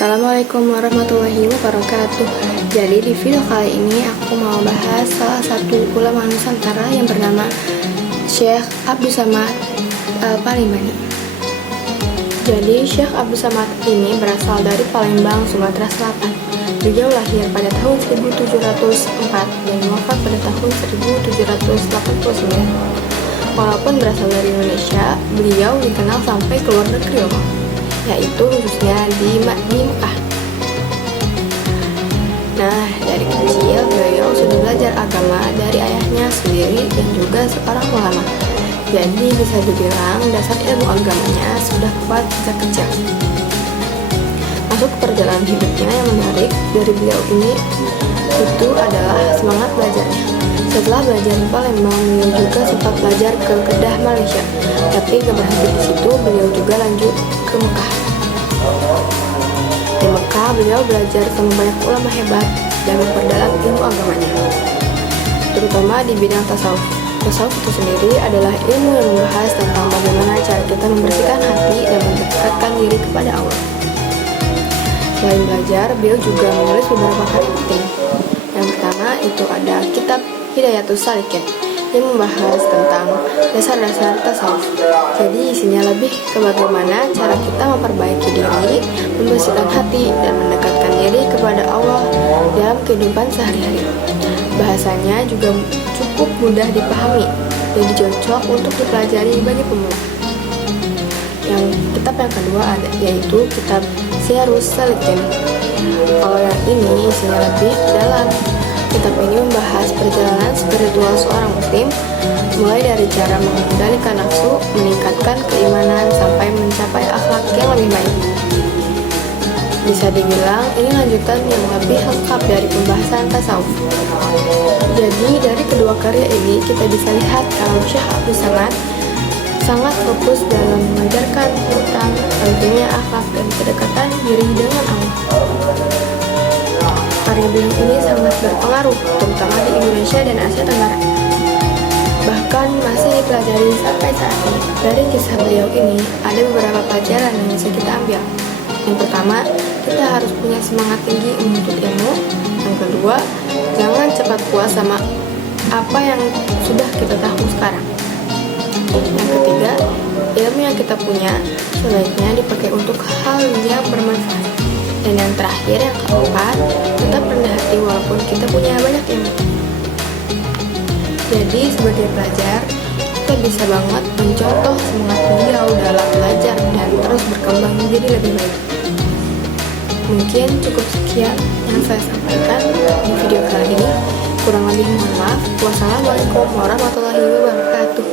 Assalamualaikum warahmatullahi wabarakatuh. Jadi di video kali ini aku mau bahas salah satu ulama Nusantara yang bernama Syekh Abdus Samad Al-Palembang. Jadi Syekh Abdus Samad ini berasal dari Palembang, Sumatera Selatan. Beliau lahir pada tahun 1704 dan wafat pada tahun 1789. Walaupun berasal dari Indonesia, beliau dikenal sampai ke luar negeri loh, yaitu khususnya di Mekah. Nah, dari kecil beliau sudah belajar agama dari ayahnya sendiri dan juga seorang ulama. Jadi bisa dibilang dasar ilmu agamanya sudah kuat sejak kecil. Masuk ke perjalanan hidupnya yang menarik dari beliau ini itu adalah semangat belajarnya. Setelah belajar di Palembang, beliau juga sempat belajar ke Kedah, Malaysia. Tapi gak berhenti di situ, beliau juga lanjut ke Mekah. Di Mekah, beliau belajar sama banyak ulama hebat dan memperdalam ilmu agamanya, terutama di bidang tasawuf. Tasawuf itu sendiri adalah ilmu yang membahas tentang bagaimana cara kita membersihkan hati dan mendekatkan diri kepada Allah. Selain belajar, beliau juga menulis beberapa karya penting. Yang pertama itu ada kitab Hidayatus Salikin yang membahas tentang dasar-dasar tasawuf. Jadi isinya lebih ke bagaimana cara kita memperbaiki diri, membersihkan hati, dan mendekatkan diri kepada Allah dalam kehidupan sehari-hari. Bahasanya juga cukup mudah dipahami, jadi cocok untuk dipelajari bagi pemula. Kitab yang kedua yaitu kitab Siyarus Salikin. Kalau yang ini isinya lebih dalam. Kitab ini membahas perjalanan spiritual seorang muslim, mulai dari cara mengendalikan nafsu, meningkatkan keimanan, sampai mencapai akhlak yang lebih baik. Bisa dibilang ini lanjutan yang lebih lengkap dari pembahasan tasawuf. Jadi dari kedua karya ini kita bisa lihat kalau Syekh Abdus Samad sangat fokus dalam mengajarkan tentang pentingnya akhlak dan kedekatan diri dengan Allah. Karya beliau ini sangat berpengaruh, terutama di Indonesia dan Asia Tenggara. Bahkan masih dipelajari sampai saat ini. Dari kisah beliau ini, ada beberapa pelajaran yang bisa kita ambil. Yang pertama, kita harus punya semangat tinggi menuntut ilmu. Yang kedua, jangan cepat puas sama apa yang sudah kita tahu sekarang. Yang ketiga, ilmu yang kita punya sebaiknya dipakai untuk hal yang bermanfaat. Dan yang terakhir, yang keempat, tetap rendah hati walaupun kita punya banyak ilmu. Jadi sebagai pelajar, kita bisa banget mencontoh semangat beliau dalam belajar dan terus berkembang menjadi lebih baik. Mungkin cukup sekian yang saya sampaikan di video kali ini. Kurang lebih mohon maaf. Wassalamualaikum warahmatullahi wabarakatuh.